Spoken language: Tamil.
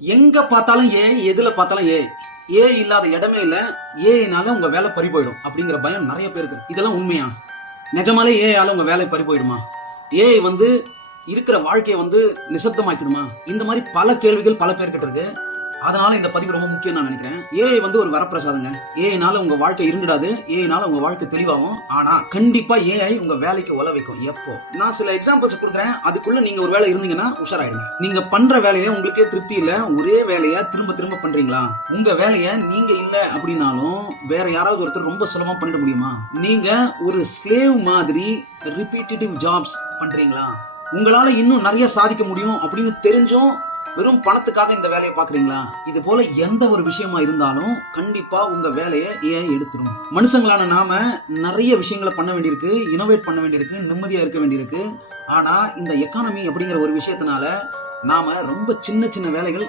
எங்க பார்த்தாலும் எதுல பார்த்தாலும் ஏ இல்லாத இடமே இல்ல. ஏனால உங்க வேலை பறி போயிடும் அப்படிங்கிற பயம் நிறைய பேருக்கு. இதெல்லாம் உண்மையா? நிஜமாலே ஏஆல உங்க வேலை பறி போயிடுமா? ஏஐ இருக்கிற வாழ்க்கையை நிசப்தமாக்கிடுமா? இந்த மாதிரி பல கேள்விகள் பல பேர்கிட்ட இருக்கு. அதனால இந்த பதிவு ரொம்ப முக்கியம் நான் நினைக்கிறேன். ஏஐ ஒரு வரப்பிரசாதங்க. ஏஐனால உங்க வாழ்க்கை இருந்துடாது. ஏஐனால உங்க வாழ்க்கை தெளிவாகும். ஆனா கண்டிப்பா ஏஐ உங்க வேலைக்கு உல வைக்கும். எப்போ? நான் சில எக்ஸாம்பிள்ஸ் கொடுக்குறேன். அதுக்குள்ள நீங்க ஒரு வேலை இருந்தீங்கன்னா உஷாராயிடுங்க. நீங்க பண்ற வேலையை உங்களுக்கே திருப்தி இல்ல, ஒரே வேலையை திரும்ப திரும்ப பண்றீங்களா? உங்க வேலையை நீங்க இல்ல அப்படின்னாலும் வேற யாராவது ஒருத்தர் ரொம்ப சுலபமா பண்ணிட முடியுமா? நீங்க ஒரு ஸ்லேவ் மாதிரி ரிப்பீட்டேட்டிவ் ஜாப்ஸ் பண்றீங்களா? உங்களால இன்னும் நிறைய சாதிக்க முடியும் அப்படின்னு தெரிஞ்சும் வெறும் பணத்துக்காக இந்த வேலையை பாக்குறீங்களா? இது போல எந்த ஒரு விஷயமா இருந்தாலும் கண்டிப்பா உங்க வேலையை ஏஐ எடுத்துரும். மனுஷங்களான நாம நிறைய விஷயங்களை பண்ண வேண்டியிருக்கு, இனோவேட் பண்ண வேண்டியிருக்கு, நிம்மதியா இருக்க வேண்டியிருக்கு. ஆனா இந்த எக்கானமி அப்படிங்கிற ஒரு விஷயத்தினால நாம ரொம்ப சின்ன சின்ன வேலைகள்